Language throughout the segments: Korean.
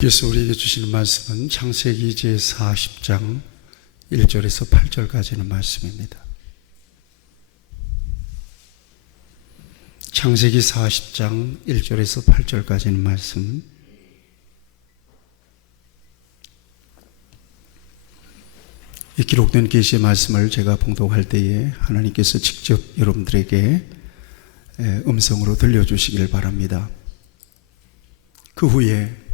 께서 우리에게 주시는 말씀은 창세기 제40장 1절에서 8절까지는 말씀입니다. 창세기 40장 1절에서 8절까지는 말씀. 이 기록된 계시의 말씀을 제가 봉독할 때에 하나님께서 직접 여러분들에게 음성으로 들려주시길 바랍니다. 그 후에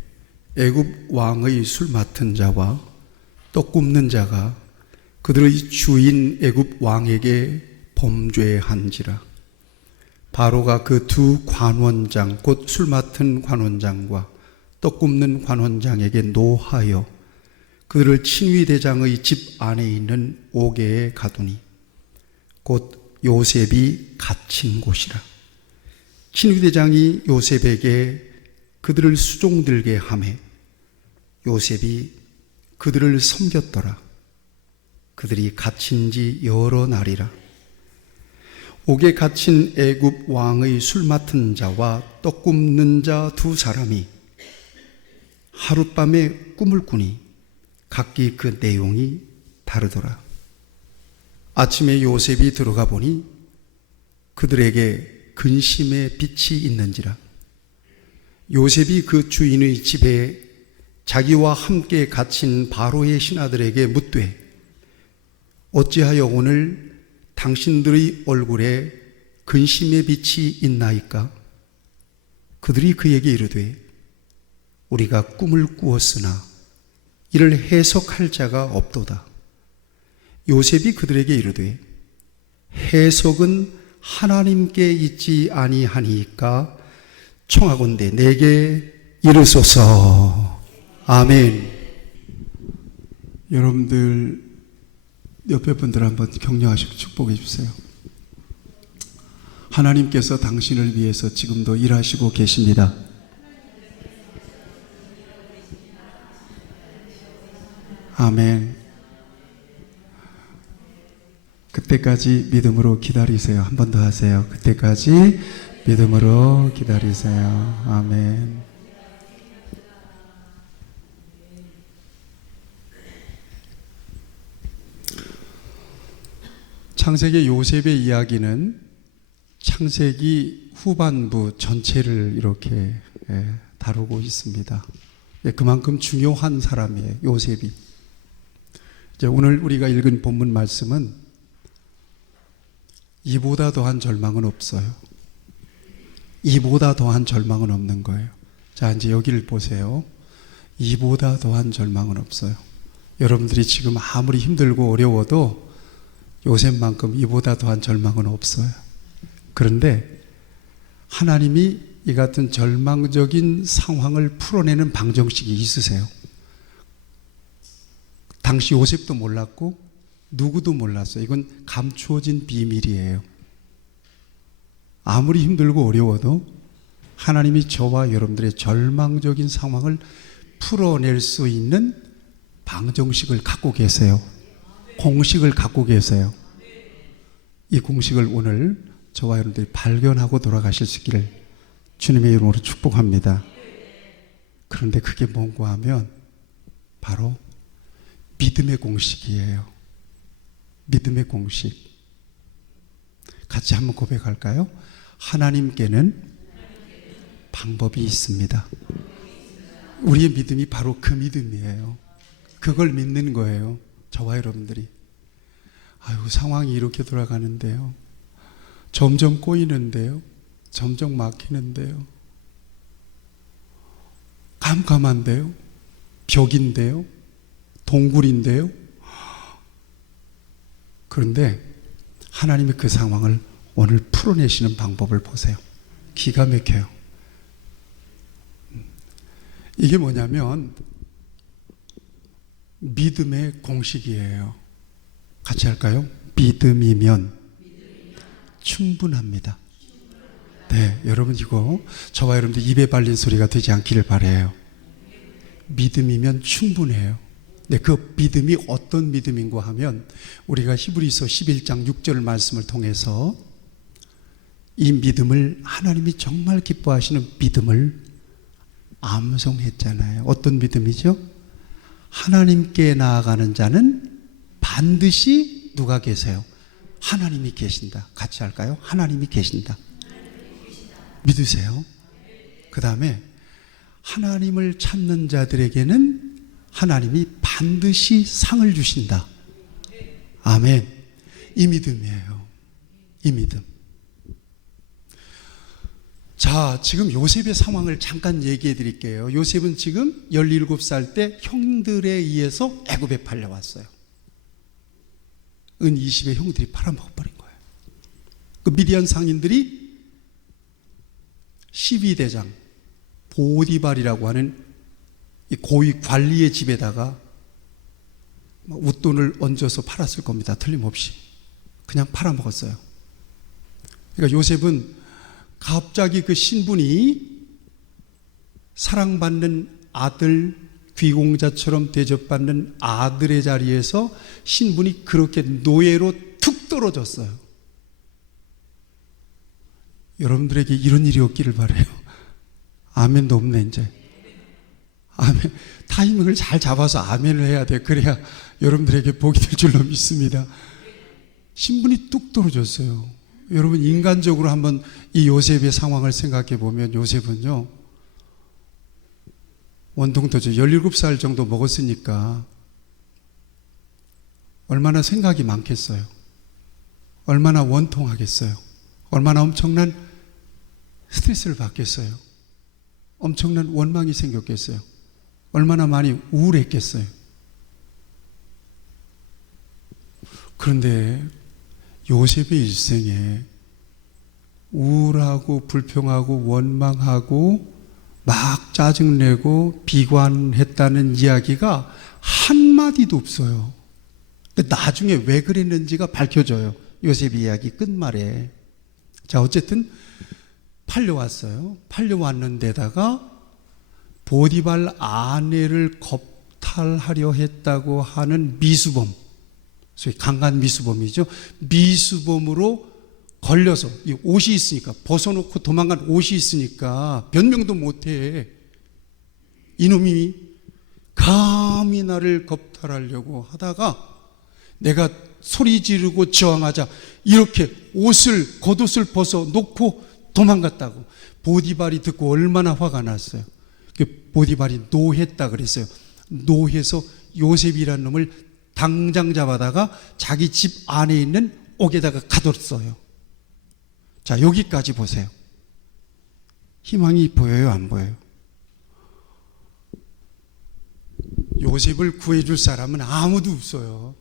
애굽 왕의 술 맡은 자와 떡 굽는 자가 그들의 주인 애굽 왕에게 범죄한지라. 바로가 그 두 관원장 곧 술 맡은 관원장과 떡 굽는 관원장에게 노하여 그들을 친위대장의 집 안에 있는 옥에 가두니 곧 요셉이 갇힌 곳이라. 친위대장이 요셉에게 그들을 수종들게 하매 요셉이 그들을 섬겼더라. 그들이 갇힌 지 여러 날이라. 옥에 갇힌 애굽 왕의 술 맡은 자와 떡 굽는 자 두 사람이 하룻밤에 꿈을 꾸니 각기 그 내용이 다르더라. 아침에 요셉이 들어가 보니 그들에게 근심의 빛이 있는지라. 요셉이 그 주인의 집에 자기와 함께 갇힌 바로의 신하들에게 묻되 어찌하여 오늘 당신들의 얼굴에 근심의 빛이 있나이까? 그들이 그에게 이르되 우리가 꿈을 꾸었으나 이를 해석할 자가 없도다. 요셉이 그들에게 이르되 해석은 하나님께 있지 아니하니까 청하건대 내게 이르소서. 아멘. 여러분들 옆에 분들 한번 격려하시고 축복해 주세요. 하나님께서 당신을 위해서 지금도 일하시고 계십니다. 아멘. 그때까지 믿음으로 기다리세요. 한 번 더 하세요. 그때까지 믿음으로 기다리세요. 아멘. 창세기 요셉의 이야기는 창세기 후반부 전체를 이렇게 다루고 있습니다. 그만큼 중요한 사람이에요, 요셉이. 이제 오늘 우리가 읽은 본문 말씀은 이보다 더한 절망은 없어요. 이보다 더한 절망은 없는 거예요. 자, 이제 여기를 보세요. 이보다 더한 절망은 없어요. 여러분들이 지금 아무리 힘들고 어려워도 요셉만큼 이보다 더한 절망은 없어요. 그런데 하나님이 이 같은 절망적인 상황을 풀어내는 방정식이 있으세요. 당시 요셉도 몰랐고 누구도 몰랐어요. 이건 감추어진 비밀이에요. 아무리 힘들고 어려워도 하나님이 저와 여러분들의 절망적인 상황을 풀어낼 수 있는 방정식을 갖고 계세요. 공식을 갖고 계세요. 이 공식을 오늘 저와 여러분들이 발견하고 돌아가실 수 있기를 주님의 이름으로 축복합니다. 그런데 그게 뭔가 하면 바로 믿음의 공식이에요. 믿음의 공식. 같이 한번 고백할까요? 하나님께는 방법이 있습니다. 우리의 믿음이 바로 그 믿음이에요. 그걸 믿는 거예요. 저와 여러분들이. 아유, 상황이 이렇게 돌아가는데요. 점점 꼬이는데요. 점점 막히는데요. 깜깜한데요. 벽인데요. 동굴인데요. 그런데 하나님이 그 상황을 오늘 풀어내시는 방법을 보세요. 기가 막혀요. 이게 뭐냐면 믿음의 공식이에요. 같이 할까요? 믿음이면 충분합니다. 네, 여러분 이거 저와 여러분들 입에 발린 소리가 되지 않기를 바라요. 믿음이면 충분해요. 네, 그 믿음이 어떤 믿음인가 하면 우리가 히브리서 11장 6절 말씀을 통해서 이 믿음을 하나님이 정말 기뻐하시는 믿음을 암송했잖아요. 어떤 믿음이죠? 하나님께 나아가는 자는 반드시 누가 계세요? 하나님이 계신다. 같이 할까요? 하나님이 계신다. 믿으세요? 그 다음에 하나님을 찾는 자들에게는 하나님이 반드시 상을 주신다. 아멘. 이 믿음이에요. 이 믿음. 자, 지금 요셉의 상황을 잠깐 얘기해 드릴게요. 요셉은 지금 17살 때 형들에 의해서 애굽에 팔려왔어요. 은 20의 형들이 팔아먹어버린 거예요. 그 미디안 상인들이 12대장 보디발이라고 하는 이 고위 관리의 집에다가 웃돈을 얹어서 팔았을 겁니다. 틀림없이. 그냥 팔아먹었어요. 그러니까 요셉은 갑자기 그 신분이 사랑받는 아들, 귀공자처럼 대접받는 아들의 자리에서 신분이 그렇게 노예로 툭 떨어졌어요. 여러분들에게 이런 일이 없기를 바라요. 아멘도 없네 이제. 아멘. 타이밍을 잘 잡아서 아멘을 해야 돼. 그래야 여러분들에게 복이 될 줄로 믿습니다. 신분이 뚝 떨어졌어요. 여러분 인간적으로 한번 이 요셉의 상황을 생각해 보면 요셉은요, 원통도죠. 17살 정도 먹었으니까 얼마나 생각이 많겠어요. 얼마나 원통하겠어요. 얼마나 엄청난 스트레스를 받겠어요. 엄청난 원망이 생겼겠어요. 얼마나 많이 우울했겠어요. 그런데 요셉의 일생에 우울하고 불평하고 원망하고 막 짜증내고 비관했다는 이야기가 한마디도 없어요. 나중에 왜 그랬는지가 밝혀져요. 요셉의 이야기 끝말에. 자, 어쨌든 팔려왔어요. 팔려왔는데다가 보디발 아내를 겁탈하려 했다고 하는 미수범, 소위 강간 미수범이죠. 미수범으로 걸려서, 이 옷이 있으니까, 벗어놓고 도망간 옷이 있으니까 변명도 못해. 이놈이 감히 나를 겁탈하려고 하다가 내가 소리 지르고 저항하자 이렇게 겉옷을 벗어 놓고 도망갔다고. 보디발이 듣고 얼마나 화가 났어요. 보디발이 노했다 그랬어요. 노해서 요셉이라는 놈을 당장 잡아다가 자기 집 안에 있는 옥에다가 가뒀어요. 자, 여기까지 보세요. 희망이 보여요, 안 보여요? 요셉을 구해줄 사람은 아무도 없어요.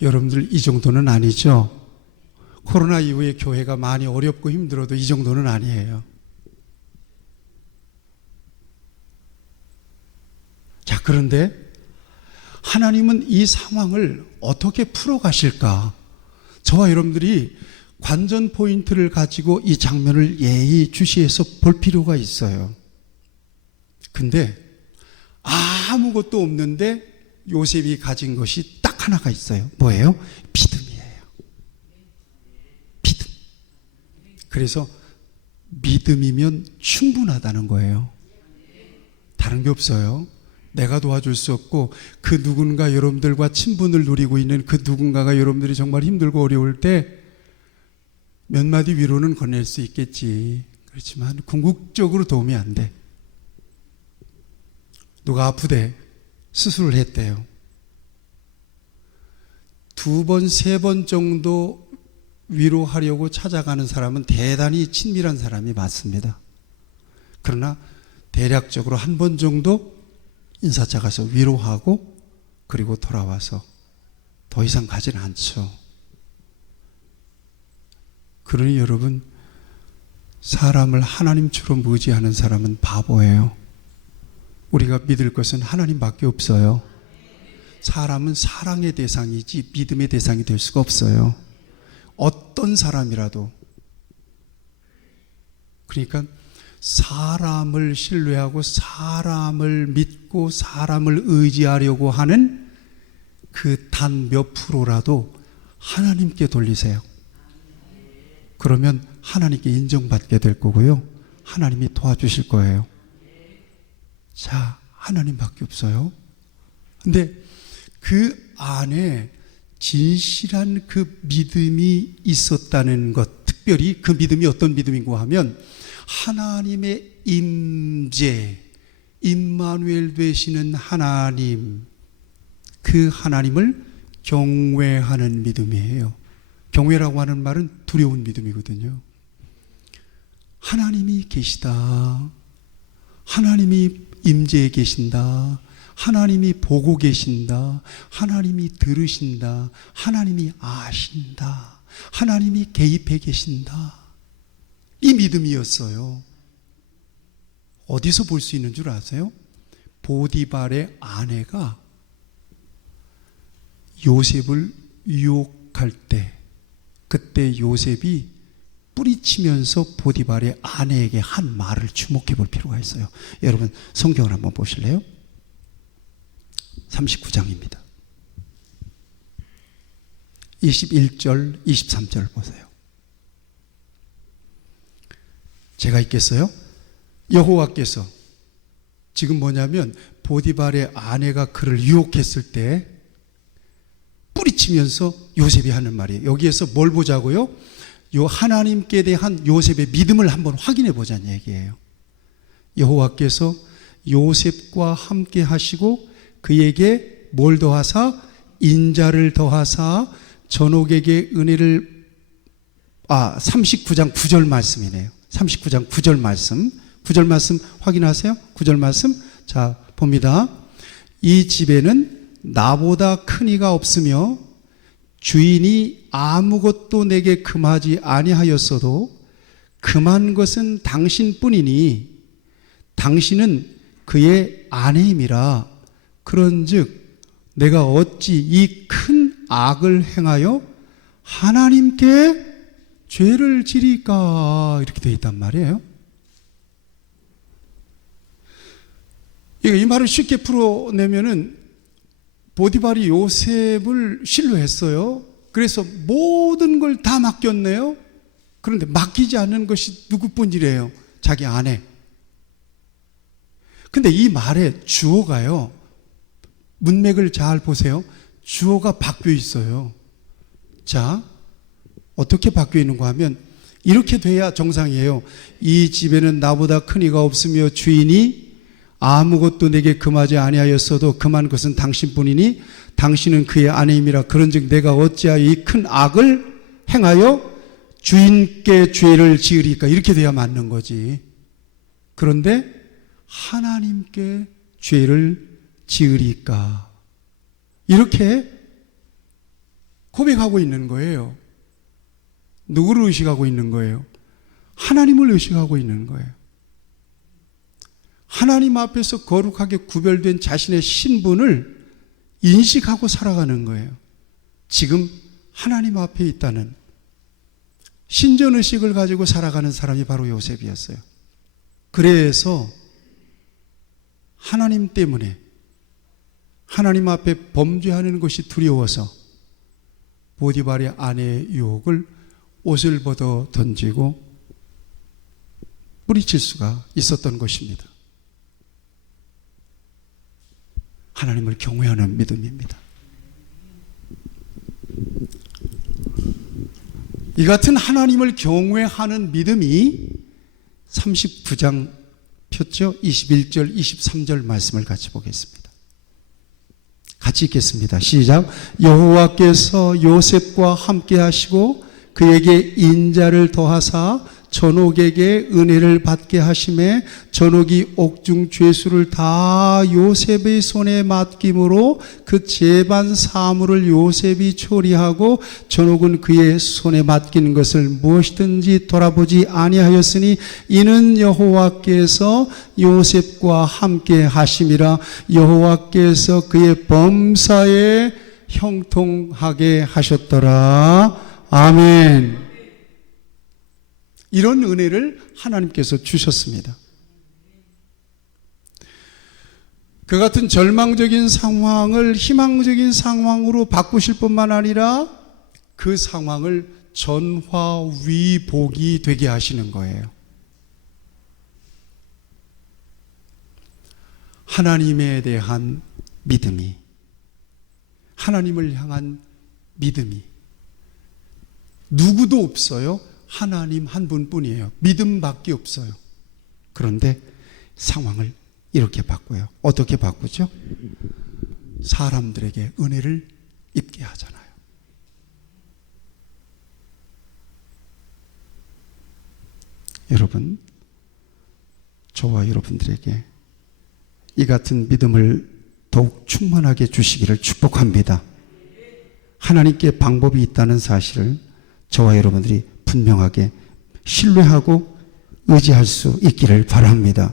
여러분들 이 정도는 아니죠? 코로나 이후에 교회가 많이 어렵고 힘들어도 이 정도는 아니에요. 자, 그런데 하나님은 이 상황을 어떻게 풀어가실까? 저와 여러분들이 관전 포인트를 가지고 이 장면을 예의 주시해서 볼 필요가 있어요. 근데 아무것도 없는데 요셉이 가진 것이 딱 하나가 있어요. 뭐예요? 믿음이에요. 믿음. 그래서 믿음이면 충분하다는 거예요. 다른 게 없어요. 내가 도와줄 수 없고 그 누군가 여러분들과 친분을 누리고 있는 그 누군가가 여러분들이 정말 힘들고 어려울 때 몇 마디 위로는 건넬 수 있겠지. 그렇지만 궁극적으로 도움이 안 돼. 누가 아프대. 수술을 했대요. 2번, 3번 정도 위로하려고 찾아가는 사람은 대단히 친밀한 사람이 맞습니다. 그러나 대략적으로 1번 정도 인사차 가서 위로하고 그리고 돌아와서 더 이상 가지는 않죠. 그러니 여러분, 사람을 하나님처럼 의지하는 사람은 바보예요. 우리가 믿을 것은 하나님밖에 없어요. 사람은 사랑의 대상이지 믿음의 대상이 될 수가 없어요. 어떤 사람이라도. 그러니까 사람을 신뢰하고 사람을 믿고 사람을 의지하려고 하는 그 단 몇 프로라도 하나님께 돌리세요. 그러면 하나님께 인정받게 될 거고요. 하나님이 도와주실 거예요. 자, 하나님밖에 없어요. 근데 그 안에 진실한 그 믿음이 있었다는 것, 특별히 그 믿음이 어떤 믿음인가 하면 하나님의 임재, 임마누엘 되시는 하나님, 그 하나님을 경외하는 믿음이에요. 경외라고 하는 말은 두려운 믿음이거든요. 하나님이 계시다. 하나님이 임재에 계신다. 하나님이 보고 계신다. 하나님이 들으신다. 하나님이 아신다. 하나님이 개입해 계신다. 이 믿음이었어요. 어디서 볼 수 있는 줄 아세요? 보디발의 아내가 요셉을 유혹할 때, 그때 요셉이 뿌리치면서 보디발의 아내에게 한 말을 주목해 볼 필요가 있어요. 여러분 성경을 한번 보실래요? 39장입니다. 21절, 23절 보세요. 제가 읽겠어요? 여호와께서, 지금 뭐냐면 보디발의 아내가 그를 유혹했을 때 뿌리치면서 요셉이 하는 말이에요. 여기에서 뭘 보자고요? 요 하나님께 대한 요셉의 믿음을 한번 확인해 보자는 얘기예요. 여호와께서 요셉과 함께 하시고 그에게 뭘 더하사? 인자를 더하사 전옥에게 은혜를, 39장 9절 말씀이네요. 39장 9절 말씀. 9절 말씀 확인하세요. 9절 말씀. 자, 봅니다. 이 집에는 나보다 큰 이가 없으며 주인이 아무것도 내게 금하지 아니하였어도 금한 것은 당신뿐이니 당신은 그의 아내임이라. 그런즉 내가 어찌 이 큰 악을 행하여 하나님께 죄를 지리까? 이렇게 되어 있단 말이에요. 이 말을 쉽게 풀어내면은 보디발이 요셉을 신뢰했어요. 그래서 모든 걸 다 맡겼네요. 그런데 맡기지 않는 것이 누구뿐이래요? 자기 아내. 근데 이 말의 주어가요, 문맥을 잘 보세요. 주어가 바뀌어 있어요. 자, 어떻게 바뀌어 있는가 하면 이렇게 돼야 정상이에요. 이 집에는 나보다 큰 이가 없으며 주인이 아무것도 내게 금하지 아니하였어도 금한 것은 당신뿐이니 당신은 그의 아내임이라. 그런즉 내가 어찌하여 이 큰 악을 행하여 주인께 죄를 지으리까? 이렇게 돼야 맞는 거지. 그런데 하나님께 죄를 지으리까? 이렇게 고백하고 있는 거예요. 누구를 의식하고 있는 거예요? 하나님을 의식하고 있는 거예요. 하나님 앞에서 거룩하게 구별된 자신의 신분을 인식하고 살아가는 거예요. 지금 하나님 앞에 있다는 신전의식을 가지고 살아가는 사람이 바로 요셉이었어요. 그래서 하나님 때문에 하나님 앞에 범죄하는 것이 두려워서 보디발의 아내의 유혹을 옷을 벗어 던지고 뿌리칠 수가 있었던 것입니다. 하나님을 경외하는 믿음입니다. 이 같은 하나님을 경외하는 믿음이 39장 폈죠? 21절, 23절 말씀을 같이 보겠습니다. 같이 읽겠습니다. 시작. 여호와께서 요셉과 함께 하시고 그에게 인자를 더하사 전옥에게 은혜를 받게 하심에 전옥이 옥중 죄수를 다 요셉의 손에 맡김으로 그 재반 사물을 요셉이 처리하고 전옥은 그의 손에 맡긴 것을 무엇이든지 돌아보지 아니하였으니 이는 여호와께서 요셉과 함께 하심이라. 여호와께서 그의 범사에 형통하게 하셨더라. 아멘. 이런 은혜를 하나님께서 주셨습니다. 그 같은 절망적인 상황을 희망적인 상황으로 바꾸실 뿐만 아니라 그 상황을 전화위복이 되게 하시는 거예요. 하나님에 대한 믿음이, 하나님을 향한 믿음이 누구도 없어요. 하나님 한 분뿐이에요. 믿음밖에 없어요. 그런데 상황을 이렇게 바꿔요. 어떻게 바꾸죠? 사람들에게 은혜를 입게 하잖아요. 여러분, 저와 여러분들에게 이 같은 믿음을 더욱 충만하게 주시기를 축복합니다. 하나님께 방법이 있다는 사실을 저와 여러분들이 분명하게 신뢰하고 의지할 수 있기를 바랍니다.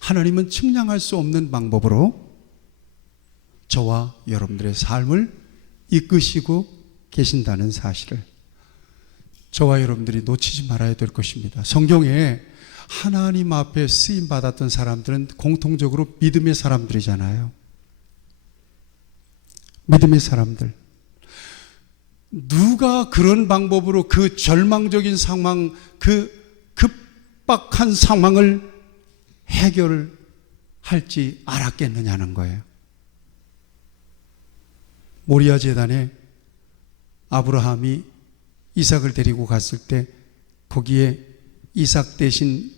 하나님은 측량할 수 없는 방법으로 저와 여러분들의 삶을 이끄시고 계신다는 사실을 저와 여러분들이 놓치지 말아야 될 것입니다. 성경에 하나님 앞에 쓰임 받았던 사람들은 공통적으로 믿음의 사람들이잖아요. 믿음의 사람들. 누가 그런 방법으로 그 절망적인 상황, 그 급박한 상황을 해결할지 알았겠느냐는 거예요. 모리아 제단에 아브라함이 이삭을 데리고 갔을 때 거기에 이삭 대신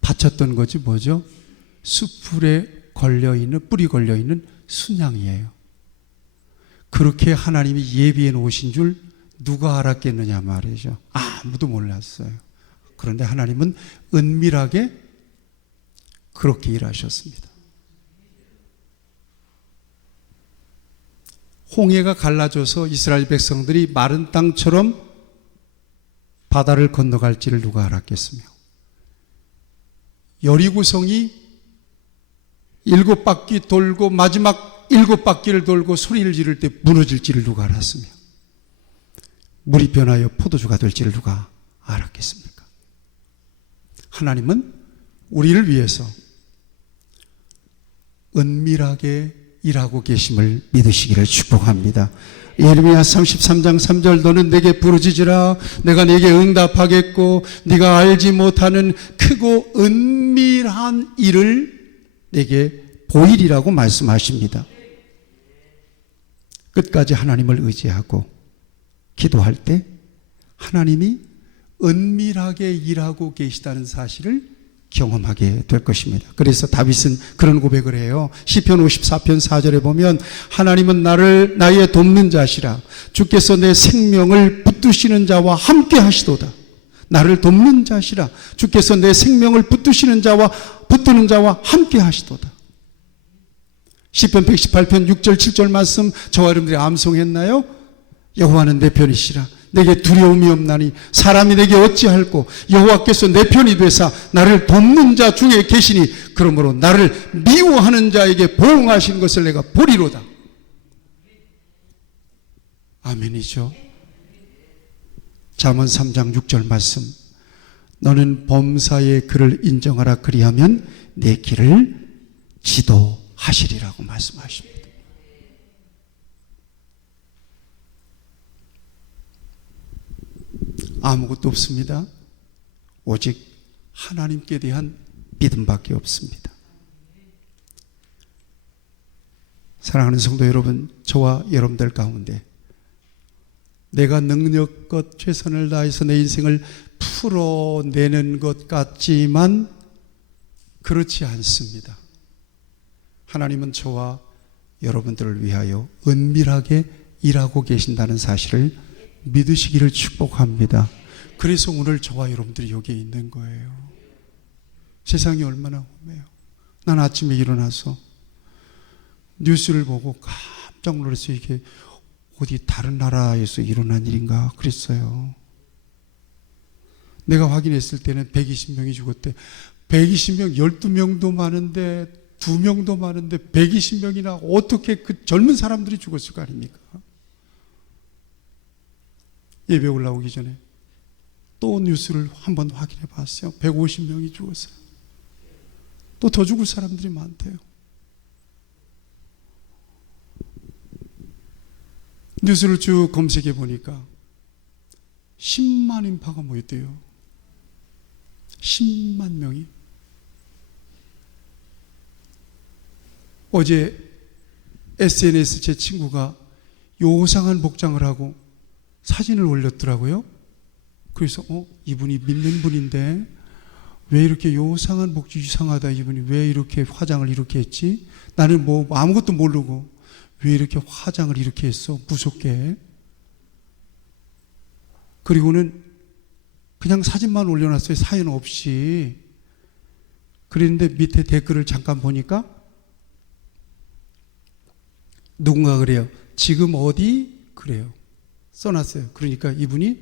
바쳤던 것이 뭐죠? 수풀에 걸려있는, 뿌리 걸려있는 순양이에요. 그렇게 하나님이 예비해 놓으신 줄 누가 알았겠느냐 말이죠. 아무도 몰랐어요. 그런데 하나님은 은밀하게 그렇게 일하셨습니다. 홍해가 갈라져서 이스라엘 백성들이 마른 땅처럼 바다를 건너갈지를 누가 알았겠으며, 여리고성이 7바퀴 돌고 마지막 7바퀴를 돌고 소리를 지를 때 무너질지를 누가 알았으며, 물이 변하여 포도주가 될지를 누가 알았겠습니까? 하나님은 우리를 위해서 은밀하게 일하고 계심을 믿으시기를 축복합니다. 예레미야 33장 3절 너는 내게 부르짖으라 내가 네게 응답하겠고 네가 알지 못하는 크고 은밀한 일을 내게 보이리라고 말씀하십니다. 끝까지 하나님을 의지하고 기도할 때 하나님이 은밀하게 일하고 계시다는 사실을 경험하게 될 것입니다. 그래서 다윗은 그런 고백을 해요. 시편 54편 4절에 보면 하나님은 나의 돕는 자시라 주께서 내 생명을 붙드시는 자와 함께 하시도다. 나를 돕는 자시라 주께서 내 생명을 붙드는 자와 함께 하시도다. 시편 118편 6절 7절 말씀 저와 여러분들이 암송했나요? 여호와는 내 편이시라 내게 두려움이 없나니 사람이 내게 어찌할꼬 여호와께서 내 편이 되사 나를 돕는 자 중에 계시니 그러므로 나를 미워하는 자에게 보응하신 것을 내가 보리로다. 아멘이죠. 잠언 3장 6절 말씀 너는 범사의 그를 인정하라 그리하면 내 길을 지도하시리라고 말씀하십니다. 아무것도 없습니다. 오직 하나님께 대한 믿음밖에 없습니다. 사랑하는 성도 여러분, 저와 여러분들 가운데 내가 능력껏 최선을 다해서 내 인생을 풀어내는 것 같지만 그렇지 않습니다. 하나님은 저와 여러분들을 위하여 은밀하게 일하고 계신다는 사실을 믿으시기를 축복합니다. 그래서 오늘 저와 여러분들이 여기에 있는 거예요. 세상이 얼마나 험해요. 난 아침에 일어나서 뉴스를 보고 깜짝 놀라서 이게 어디 다른 나라에서 일어난 일인가 그랬어요. 내가 확인했을 때는 120명이 죽었대. 120명, 12명도 많은데 2명도 많은데 120명이나 어떻게 그 젊은 사람들이 죽었을 거 아닙니까? 예배 올라오기 전에 또 뉴스를 한번 확인해 봤어요. 150명이 죽었어요. 또 더 죽을 사람들이 많대요. 뉴스를 쭉 검색해 보니까 10만 인파가 모였대요. 10만 명이. 어제 SNS 제 친구가 요상한 복장을 하고 사진을 올렸더라고요. 그래서 이분이 믿는 분인데 왜 이렇게 요상한 복장, 이상하다, 이분이 왜 이렇게 화장을 이렇게 했지? 나는 뭐 아무것도 모르고 왜 이렇게 화장을 이렇게 했어? 무섭게. 그리고는 그냥 사진만 올려놨어요. 사연 없이. 그랬는데 밑에 댓글을 잠깐 보니까 누군가 그래요. 지금 어디? 그래요. 써놨어요. 그러니까 이분이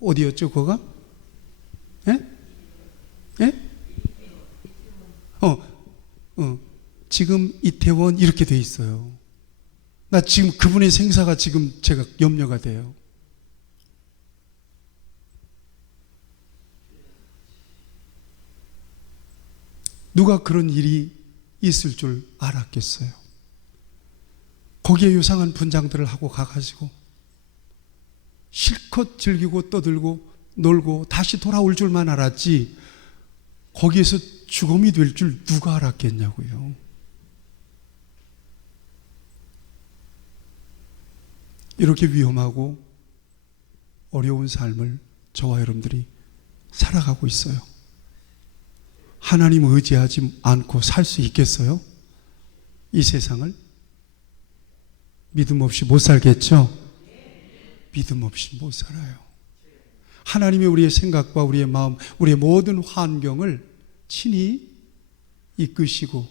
어디였죠, 그거가? 예? 예? 지금 이태원 이렇게 돼 있어요. 나 지금 그분의 생사가 지금 제가 염려가 돼요. 누가 그런 일이 있을 줄 알았겠어요. 거기에 요상한 분장들을 하고 가가지고 실컷 즐기고 떠들고 놀고 다시 돌아올 줄만 알았지 거기에서 죽음이 될 줄 누가 알았겠냐고요. 이렇게 위험하고 어려운 삶을 저와 여러분들이 살아가고 있어요. 하나님 의지하지 않고 살 수 있겠어요? 이 세상을? 믿음 없이 못 살겠죠? 믿음 없이 못 살아요. 하나님이 우리의 생각과 우리의 마음, 우리의 모든 환경을 친히 이끄시고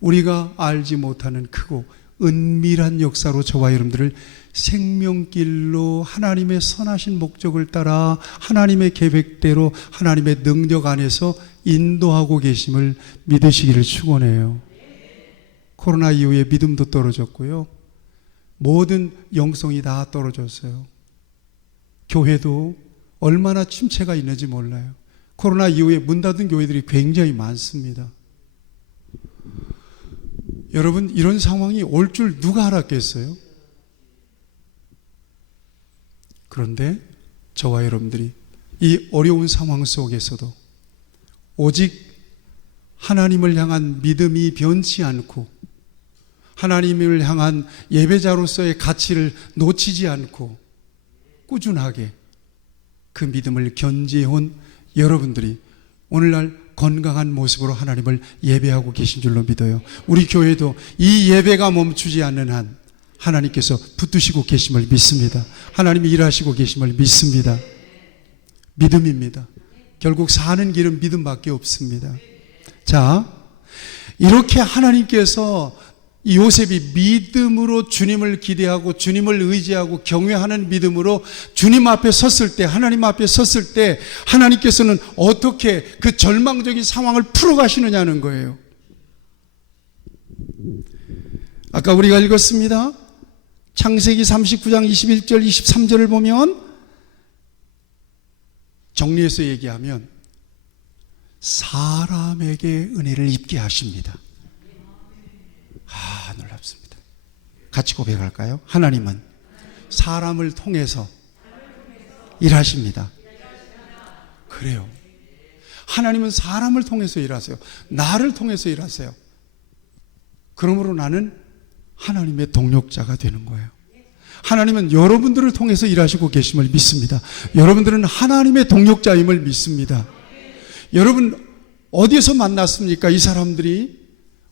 우리가 알지 못하는 크고 은밀한 역사로 저와 여러분들을 생명길로 하나님의 선하신 목적을 따라 하나님의 계획대로 하나님의 능력 안에서 인도하고 계심을 믿으시기를 축원해요. 코로나 이후에 믿음도 떨어졌고요. 모든 영성이 다 떨어졌어요. 교회도 얼마나 침체가 있는지 몰라요. 코로나 이후에 문 닫은 교회들이 굉장히 많습니다. 여러분, 이런 상황이 올 줄 누가 알았겠어요? 그런데 저와 여러분들이 이 어려운 상황 속에서도 오직 하나님을 향한 믿음이 변치 않고 하나님을 향한 예배자로서의 가치를 놓치지 않고 꾸준하게 그 믿음을 견지해온 여러분들이 오늘날 건강한 모습으로 하나님을 예배하고 계신 줄로 믿어요. 우리 교회도 이 예배가 멈추지 않는 한 하나님께서 붙드시고 계심을 믿습니다. 하나님이 일하시고 계심을 믿습니다. 믿음입니다. 결국 사는 길은 믿음밖에 없습니다. 자, 이렇게 하나님께서 요셉이 믿음으로 주님을 기대하고 주님을 의지하고 경외하는 믿음으로 주님 앞에 섰을 때, 하나님 앞에 섰을 때 하나님께서는 어떻게 그 절망적인 상황을 풀어가시느냐는 거예요. 아까 우리가 읽었습니다. 창세기 39장 21절 23절을 보면 정리해서 얘기하면 사람에게 은혜를 입게 하십니다. 놀랍습니다. 같이 고백할까요? 하나님은 사람을 통해서 일하십니다. 그래요. 하나님은 사람을 통해서 일하세요. 나를 통해서 일하세요. 그러므로 나는 하나님의 동력자가 되는 거예요. 하나님은 여러분들을 통해서 일하시고 계심을 믿습니다. 여러분들은 하나님의 동력자임을 믿습니다. 여러분 어디에서 만났습니까? 이 사람들이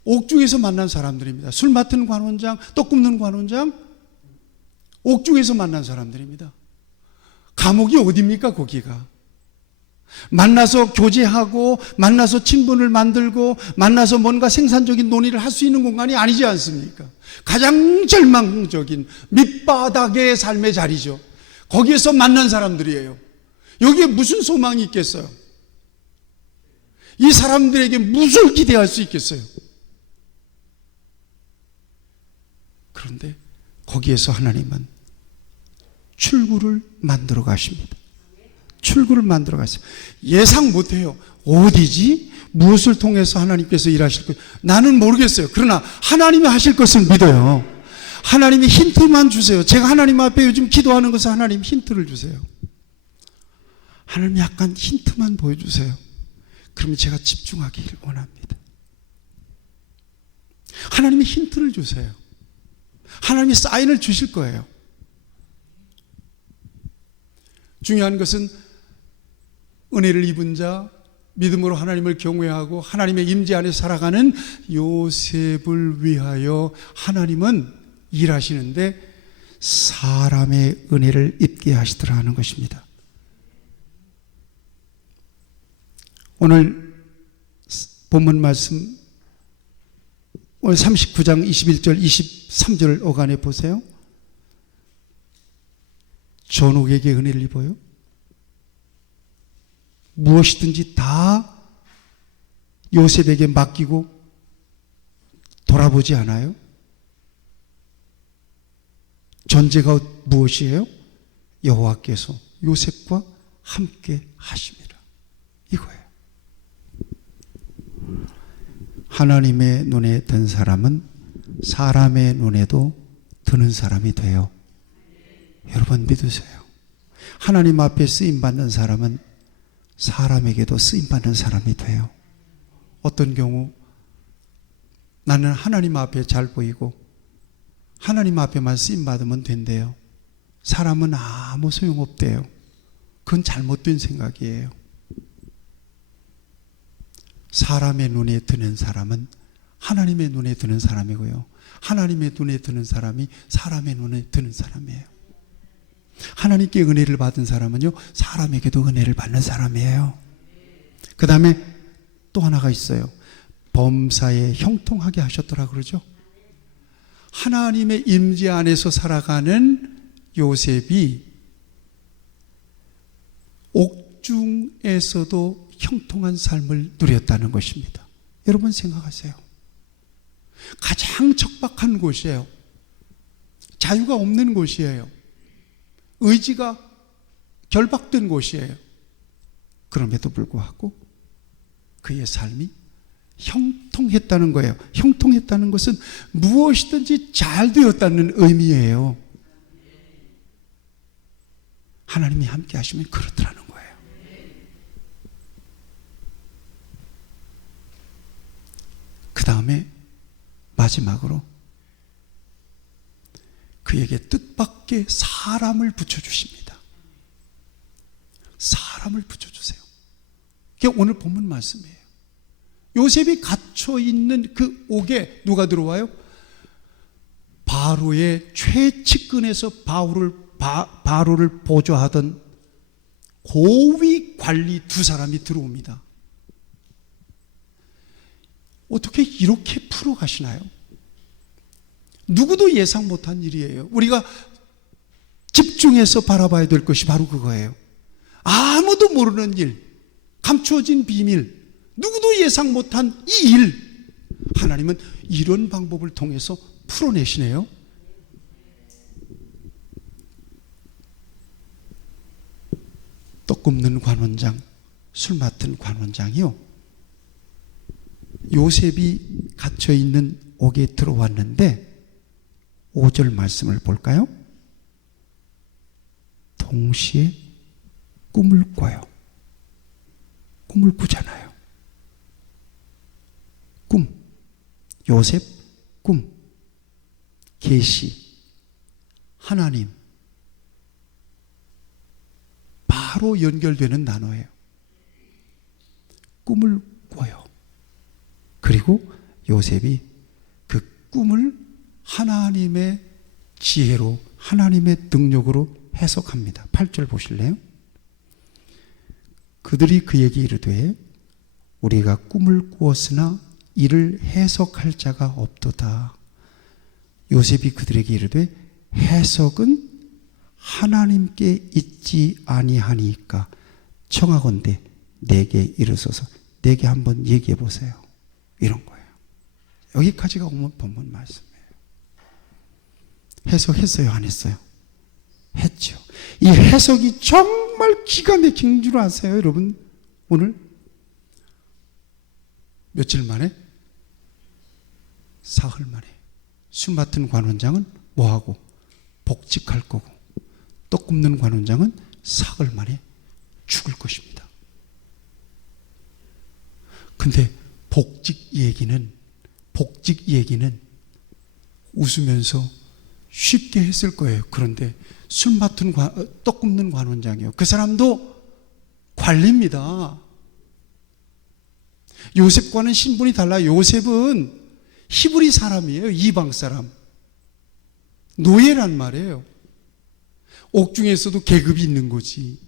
옥중에서 만난 사람들입니다. 술 맡은 관원장, 떡 굽는 관원장, 옥중에서 만난 사람들입니다. 감옥이 어디입니까? 거기가. 만나서 교제하고 만나서 친분을 만들고 만나서 뭔가 생산적인 논의를 할 수 있는 공간이 아니지 않습니까? 가장 절망적인 밑바닥의 삶의 자리죠. 거기에서 만난 사람들이에요. 여기에 무슨 소망이 있겠어요? 이 사람들에게 무엇을 기대할 수 있겠어요? 그런데 거기에서 하나님은 출구를 만들어 가십니다. 출구를 만들어 가세요. 예상 못해요. 어디지? 무엇을 통해서 하나님께서 일하실 거예요? 나는 모르겠어요. 그러나 하나님이 하실 것을 믿어요. 하나님이 힌트만 주세요. 제가 하나님 앞에 요즘 기도하는 것은 하나님 힌트를 주세요. 하나님 약간 힌트만 보여주세요. 그러면 제가 집중하기를 원합니다. 하나님이 힌트를 주세요. 하나님이 사인을 주실 거예요. 중요한 것은 은혜를 입은 자, 믿음으로 하나님을 경외하고 하나님의 임재 안에 살아가는 요셉을 위하여 하나님은 일하시는데 사람의 은혜를 입게 하시더라 하는 것입니다. 오늘 본문 말씀 오늘 39장 21절 23절 어간에 보세요. 전옥에게 은혜를 입어요. 무엇이든지 다 요셉에게 맡기고 돌아보지 않아요. 전제가 무엇이에요? 여호와께서 요셉과 함께 하십니다. 이거예요. 하나님의 눈에 든 사람은 사람의 눈에도 드는 사람이 돼요. 여러분 믿으세요. 하나님 앞에 쓰임받는 사람은 사람에게도 쓰임받는 사람이 돼요. 어떤 경우 나는 하나님 앞에 잘 보이고 하나님 앞에만 쓰임받으면 된대요. 사람은 아무 소용없대요. 그건 잘못된 생각이에요. 사람의 눈에 드는 사람은 하나님의 눈에 드는 사람이고요. 하나님의 눈에 드는 사람이 사람의 눈에 드는 사람이에요. 하나님께 은혜를 받은 사람은요, 사람에게도 은혜를 받는 사람이에요. 그 다음에 또 하나가 있어요. 범사에 형통하게 하셨더라 그러죠. 하나님의 임재 안에서 살아가는 요셉이 옥중에서도 형통한 삶을 누렸다는 것입니다. 여러분 생각하세요. 가장 척박한 곳이에요. 자유가 없는 곳이에요. 의지가 결박된 곳이에요. 그럼에도 불구하고 그의 삶이 형통했다는 거예요. 형통했다는 것은 무엇이든지 잘 되었다는 의미예요. 하나님이 함께 하시면 그렇더라는 거예요. 그 다음에 마지막으로 그에게 뜻밖의 사람을 붙여주십니다. 사람을 붙여주세요. 그게 오늘 본문 말씀이에요. 요셉이 갇혀있는 그 옥에 누가 들어와요? 바로의 최측근에서 바로를 보좌하던 고위 관리 두 사람이 들어옵니다. 어떻게 이렇게 풀어가시나요? 누구도 예상 못한 일이에요. 우리가 집중해서 바라봐야 될 것이 바로 그거예요. 아무도 모르는 일, 감추어진 비밀, 누구도 예상 못한 이 일, 하나님은 이런 방법을 통해서 풀어내시네요. 떡 굽는 관원장, 술 맡은 관원장이요, 요셉이 갇혀있는 옥에 들어왔는데 5절 말씀을 볼까요? 동시에 꿈을 꿔요. 꿈을 꾸잖아요. 꿈, 요셉, 꿈, 계시, 하나님, 바로 연결되는 단어예요. 꿈을 꿔요. 그리고 요셉이 그 꿈을 하나님의 지혜로, 하나님의 능력으로 해석합니다. 8절 보실래요? 그들이 그에게 이르되 우리가 꿈을 꾸었으나 이를 해석할 자가 없도다. 요셉이 그들에게 이르되 해석은 하나님께 있지 아니하니까 청하건대 내게 이르소서. 내게 한번 얘기해 보세요. 이런 거예요. 여기까지가 오면 본문 말씀이에요. 해석했어요? 안 했어요? 했죠. 이 해석이 정말 기가 막힌 줄 아세요, 여러분? 오늘 며칠 만에? 사흘 만에. 술 맡은 관원장은 뭐하고? 복직할 거고, 떡 굽는 관원장은 사흘 만에 죽을 것입니다. 근데 복직 얘기는 웃으면서 쉽게 했을 거예요. 그런데 술 맡은 떡 굽는 관원장이요, 그 사람도 관리입니다. 요셉과는 신분이 달라요. 요셉은 히브리 사람이에요. 이방 사람. 노예란 말이에요. 옥중에서도 계급이 있는 거지.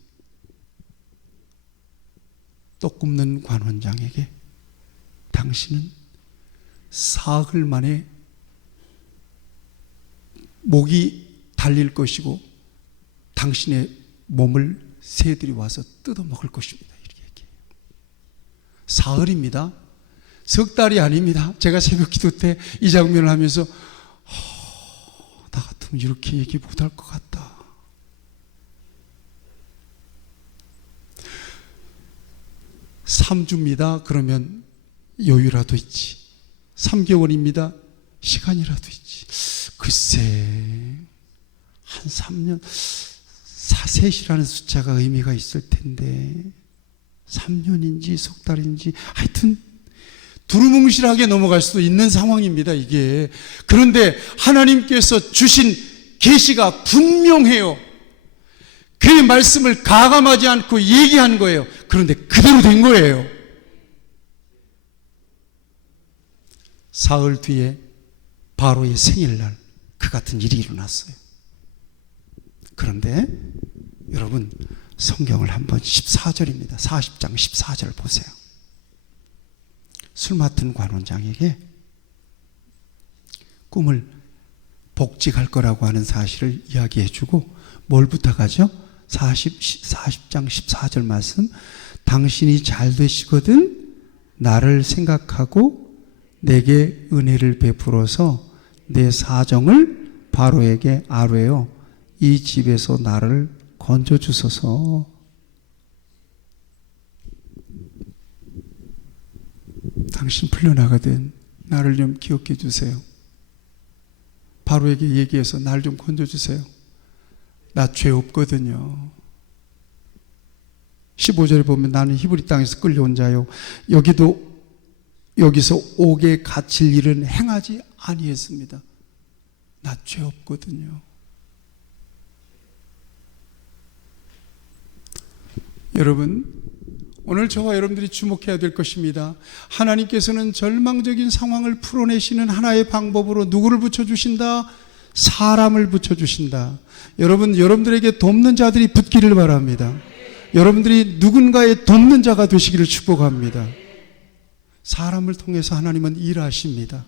떡 굽는 관원장에게 당신은 사흘 만에 목이 달릴 것이고 당신의 몸을 새들이 와서 뜯어먹을 것입니다. 이렇게 얘기해요. 사흘입니다. 석 달이 아닙니다. 제가 새벽 기도 때 이 장면을 하면서 나 같으면 이렇게 얘기 못할 것 같다. 3주입니다. 그러면 여유라도 있지. 3개월입니다. 시간이라도 있지. 글쎄, 한 3년, 4셋이라는 숫자가 의미가 있을 텐데 3년인지 석 달인지 하여튼 두루뭉실하게 넘어갈 수도 있는 상황입니다, 이게. 그런데 하나님께서 주신 계시가 분명해요. 그의 말씀을 가감하지 않고 얘기한 거예요. 그런데 그대로 된 거예요. 사흘 뒤에 바로의 생일날 그 같은 일이 일어났어요. 그런데 여러분, 성경을 한번 14절입니다. 40장 14절 보세요. 술 맡은 관원장에게 꿈을 복직할 거라고 하는 사실을 이야기해 주고 뭘 부탁하죠? 40장 14절 말씀, 당신이 잘 되시거든 나를 생각하고 내게 은혜를 베풀어서 내 사정을 바로에게 아뢰어 이 집에서 나를 건져주소서. 당신 풀려나거든 나를 좀 기억해 주세요. 바로에게 얘기해서 날 좀 건져주세요. 나 죄 없거든요. 15절에 보면 나는 히브리 땅에서 끌려온 자요 여기서 옥에 갇힐 일은 행하지 아니했습니다. 나 죄 없거든요. 여러분, 오늘 저와 여러분들이 주목해야 될 것입니다. 하나님께서는 절망적인 상황을 풀어내시는 하나의 방법으로 누구를 붙여주신다? 사람을 붙여주신다. 여러분들에게 돕는 자들이 붙기를 바랍니다. 여러분들이 누군가의 돕는 자가 되시기를 축복합니다. 사람을 통해서 하나님은 일하십니다.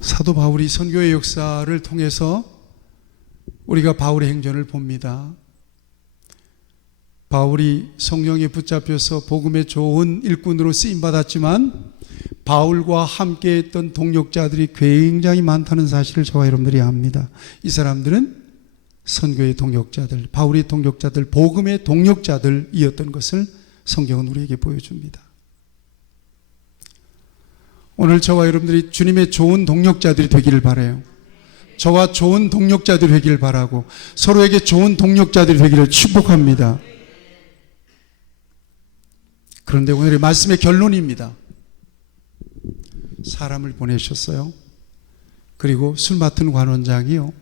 사도 바울이 선교의 역사를 통해서 우리가 바울의 행전을 봅니다. 바울이 성령에 붙잡혀서 복음의 좋은 일꾼으로 쓰임받았지만 바울과 함께 했던 동역자들이 굉장히 많다는 사실을 저와 여러분들이 압니다. 이 사람들은 선교의 동역자들, 바울의 동역자들, 복음의 동역자들이었던 것을 성경은 우리에게 보여줍니다. 오늘 저와 여러분들이 주님의 좋은 동역자들이 되기를 바라요. 저와 좋은 동역자들이 되기를 바라고 서로에게 좋은 동역자들이 되기를 축복합니다. 그런데 오늘의 말씀의 결론입니다. 사람을 보내셨어요. 그리고 술 맡은 관원장이요,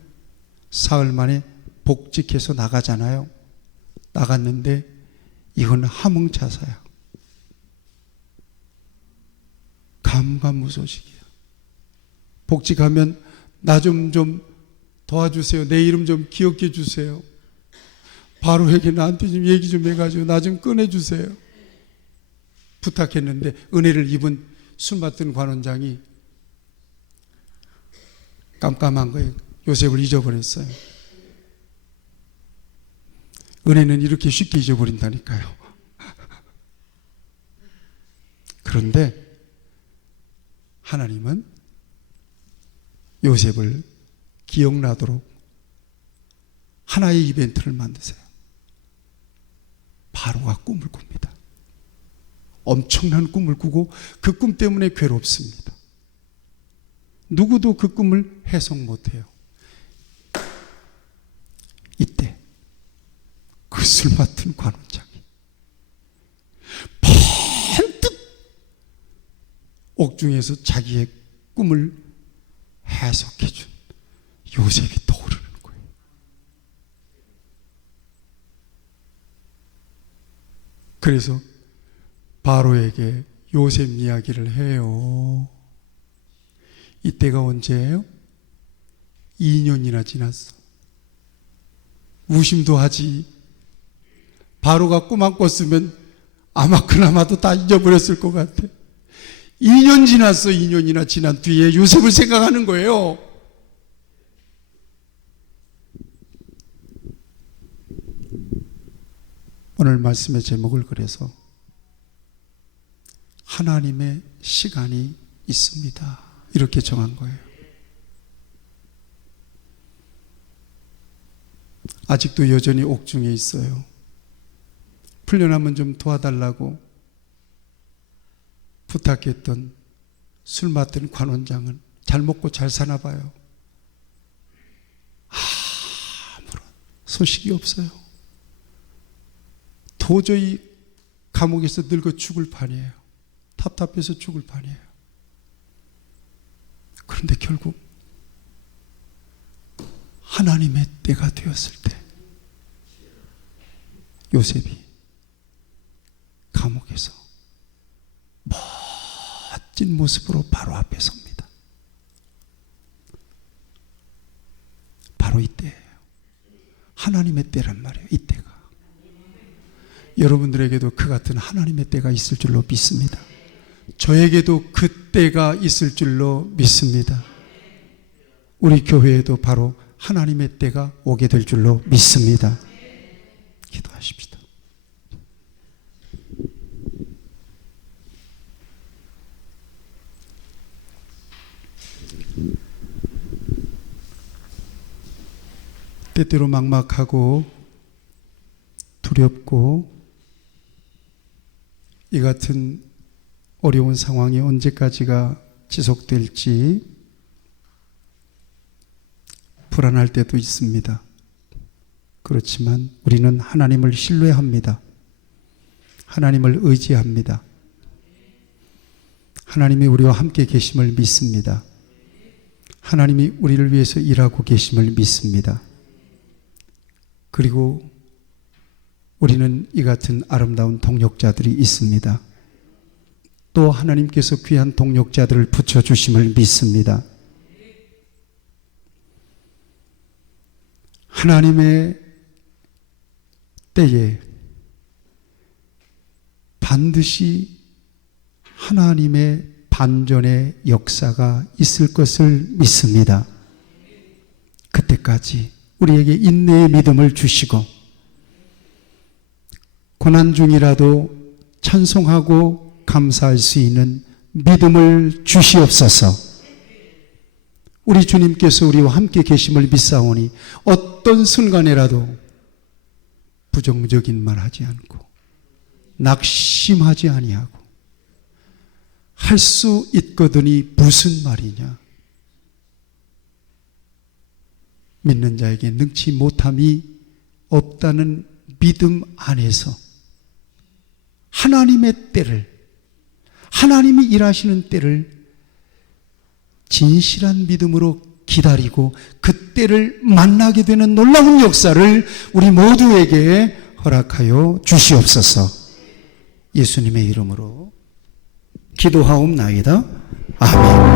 사흘 만에 복직해서 나가잖아요. 나갔는데 이건 함흥차사야. 감감무소식이야. 복직하면 나 좀 도와주세요. 내 이름 좀 기억해 주세요. 바로에게 나한테 좀 얘기 좀 해가지고 나 좀 꺼내주세요. 부탁했는데 은혜를 입은 술 맡은 관원장이 깜깜한 거예요. 요셉을 잊어버렸어요. 은혜는 이렇게 쉽게 잊어버린다니까요. 그런데 하나님은 요셉을 기억나도록 하나의 이벤트를 만드세요. 바로가 꿈을 꿉니다. 엄청난 꿈을 꾸고 그 꿈 때문에 괴롭습니다. 누구도 그 꿈을 해석 못해요. 이때 그 술 맡은 관원장이 번뜩 옥중에서 자기의 꿈을 해석해준 요셉이 떠오르는 거예요. 그래서 바로에게 요셉 이야기를 해요. 이때가 언제예요? 2년이나 지났어. 무심도 하지. 바로가 꿈 안 꿨으면 아마 그나마도 다 잊어버렸을 것 같아. 2년 지났어. 2년이나 지난 뒤에 요셉을 생각하는 거예요. 오늘 말씀의 제목을 그래서 하나님의 시간이 있습니다, 이렇게 정한 거예요. 아직도 여전히 옥중에 있어요. 풀려나면 좀 도와달라고 부탁했던 술 맡은 관원장은 잘 먹고 잘 사나 봐요. 아무런 소식이 없어요. 도저히 감옥에서 늙어 죽을 판이에요. 답답해서 죽을 판이에요. 그런데 결국 하나님의 때가 되었을 때 요셉이 감옥에서 멋진 모습으로 바로 앞에 섭니다. 바로 이때예요. 하나님의 때란 말이에요. 이때가. 여러분들에게도 그 같은 하나님의 때가 있을 줄로 믿습니다. 저에게도 그 때가 있을 줄로 믿습니다. 우리 교회에도 바로 하나님의 때가 오게 될 줄로 믿습니다. 기도하십시다. 때때로 막막하고 두렵고 이 같은 어려운 상황이 언제까지가 지속될지 불안할 때도 있습니다. 그렇지만 우리는 하나님을 신뢰합니다. 하나님을 의지합니다. 하나님이 우리와 함께 계심을 믿습니다. 하나님이 우리를 위해서 일하고 계심을 믿습니다. 그리고 우리는 이 같은 아름다운 동역자들이 있습니다. 또 하나님께서 귀한 동역자들을 붙여주심을 믿습니다. 하나님의 때에 반드시 하나님의 반전의 역사가 있을 것을 믿습니다. 그때까지 우리에게 인내의 믿음을 주시고 고난 중이라도 찬송하고 감사할 수 있는 믿음을 주시옵소서. 우리 주님께서 우리와 함께 계심을 믿사오니 어떤 순간에라도 부정적인 말 하지 않고 낙심하지 아니하고 할 수 있거든이 무슨 말이냐. 믿는 자에게 능치 못함이 없다는 믿음 안에서 하나님의 때를, 하나님이 일하시는 때를 진실한 믿음으로 기다리고 그 때를 만나게 되는 놀라운 역사를 우리 모두에게 허락하여 주시옵소서. 예수님의 이름으로 기도하옵나이다. 아멘.